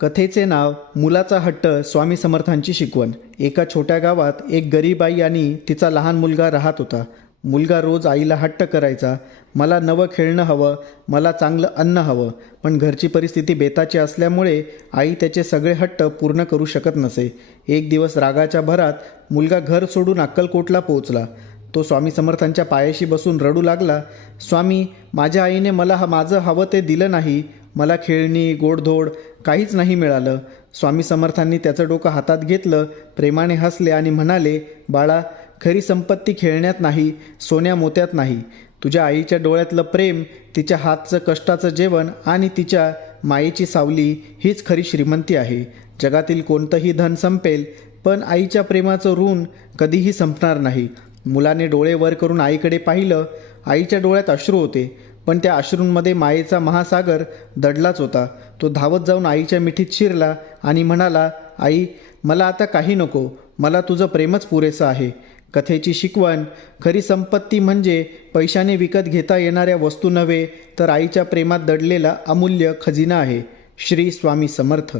कथेचे नाव मुलाचा हट्ट. स्वामी समर्थांची शिकवण. एका छोट्या गावात एक गरीब आई आणि तिचा लहान मुलगा राहत होता. मुलगा रोज आईला हट्ट करायचा, मला नवं खेळणं हवं, मला चांगलं अन्न हवं. पण घरची परिस्थिती बेताची असल्यामुळे आई त्याचे सगळे हट्ट पूर्ण करू शकत नसे. एक दिवस रागाच्या भरात मुलगा घर सोडून अक्कलकोटला पोहोचला. तो स्वामी समर्थांच्या पायाशी बसून रडू लागला. स्वामी, माझ्या आईने मला माझं हवं ते दिलं नाही. मला खेळणी, गोडधोड काहीच नाही मिळालं. स्वामी समर्थांनी त्याचं डोकं हातात घेतलं, प्रेमाने हसले आणि म्हणाले, बाळा, खरी संपत्ती खेळण्यात नाही, सोन्या मोत्यात नाही. तुझ्या आईच्या डोळ्यातलं प्रेम, तिच्या हातचं कष्टाचं जेवण आणि तिच्या मायेची सावली हीच खरी श्रीमंती आहे. जगातील कोणतंही धन संपेल, पण आईच्या प्रेमाचं ऋण कधीही संपणार नाही. मुलाने डोळे वर करून आईकडे पाहिलं. आईच्या डोळ्यात अश्रू होते, पण त्या अश्रूंमध्ये मायेचा महासागर दडलाच होता. तो धावत जाऊन आईच्या मिठीत शिरला आणि म्हणाला, आई, मला आता काही नको, मला तुझं प्रेमच पुरेसं आहे. कथेची शिकवण. खरी संपत्ती म्हणजे पैशाने विकत घेता येणाऱ्या वस्तू नव्हे, तर आईच्या प्रेमात दडलेला अमूल्य खजिना आहे. श्री स्वामी समर्थ.